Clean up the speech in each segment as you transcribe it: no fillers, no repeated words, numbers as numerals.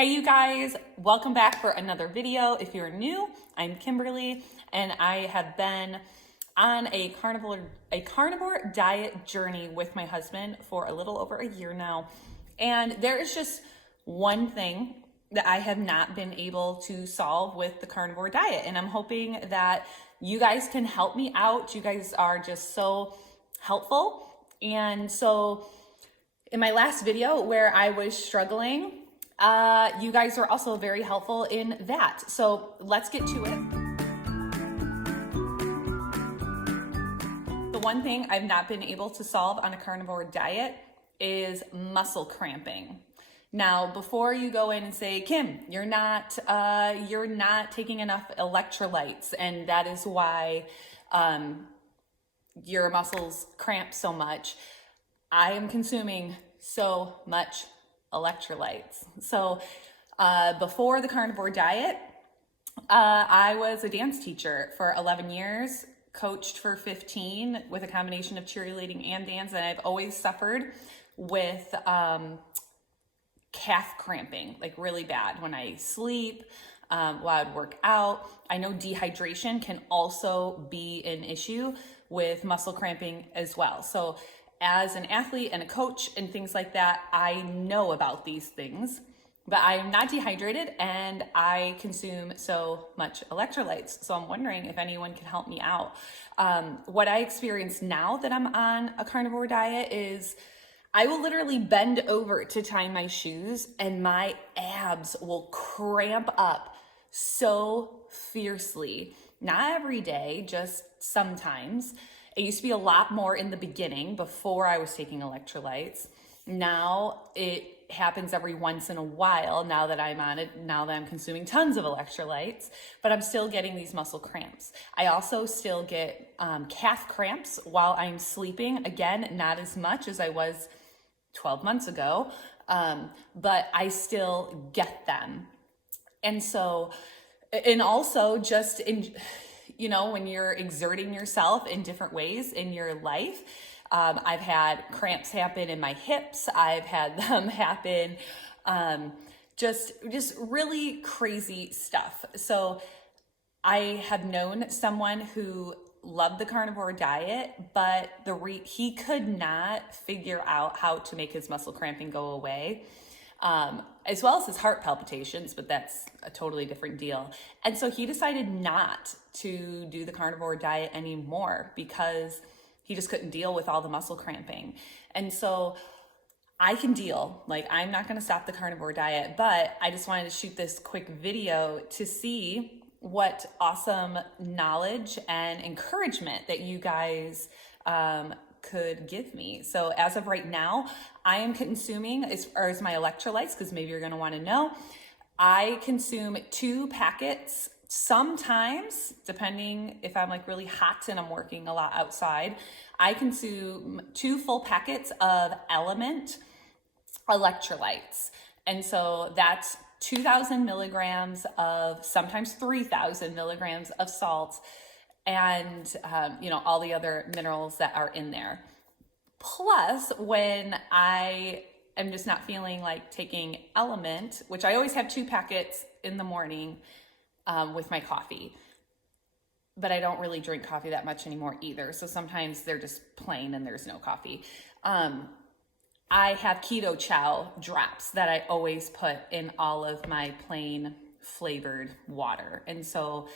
Hey you guys, welcome back for another video. If you're new, I'm Kimberly and I have been on a carnivore diet journey with my husband for a little over a year now. And there is just one thing that I have not been able to solve with the carnivore diet. And I'm hoping that you guys can help me out. You guys are just so helpful. And so in my last video where I was struggling, you guys were also very helpful in that. So let's get to it. The one thing I've not been able to solve on a carnivore diet is muscle cramping. Now, before you go in and say, Kim, you're not taking enough electrolytes, and that is why your muscles cramp so much. I am consuming so much electrolytes. So before the carnivore diet, I was a dance teacher for 11 years, coached for 15 with a combination of cheerleading and dance. And I've always suffered with calf cramping, like really bad when I sleep, while I'd work out. I know dehydration can also be an issue with muscle cramping as well. So as an athlete and a coach and things like that, I know about these things, but I am not dehydrated and I consume so much electrolytes. So I'm wondering if anyone can help me out. What I experience now that I'm on a carnivore diet is I will literally bend over to tie my shoes and my abs will cramp up so fiercely. Not every day, just sometimes. It used to be a lot more in the beginning before I was taking electrolytes. Now it happens every once in a while now that I'm on it, now that I'm consuming tons of electrolytes, but I'm still getting these muscle cramps. I also still get calf cramps while I'm sleeping. Again, not as much as I was 12 months ago, but I still get them. And so, and also just in, you know, when you're exerting yourself in different ways in your life, I've had cramps happen in my hips. I've had them happen, just really crazy stuff. So I have known someone who loved the carnivore diet, but he could not figure out how to make his muscle cramping go away. As well as his heart palpitations, but that's a totally different deal. And so he decided not to do the carnivore diet anymore because he just couldn't deal with all the muscle cramping. And so I can deal, like I'm not gonna stop the carnivore diet, but I just wanted to shoot this quick video to see what awesome knowledge and encouragement that you guys could give me. So as of right now, I am consuming, as far as my electrolytes, because maybe you're going to want to know, I consume 2 packets sometimes, depending if I'm like really hot and I'm working a lot outside. I consume 2 full packets of Element electrolytes. And so that's 2,000 milligrams of, sometimes 3,000 milligrams of salt, and you know, all the other minerals that are in there. Plus, when I am just not feeling like taking Element, which I always have 2 packets in the morning with my coffee, but I don't really drink coffee that much anymore either. So sometimes they're just plain and there's no coffee. I have keto chow drops that I always put in all of my plain flavored water. And so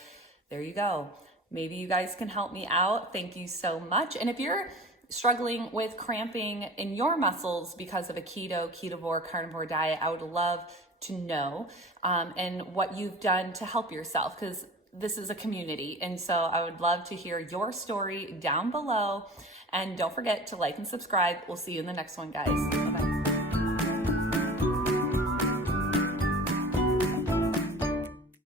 there you go. Maybe you guys can help me out. Thank you so much. And if you're struggling with cramping in your muscles because of a ketovore, carnivore diet, I would love to know and what you've done to help yourself, because this is a community. And so I would love to hear your story down below. And don't forget to like and subscribe. We'll see you in the next one, guys.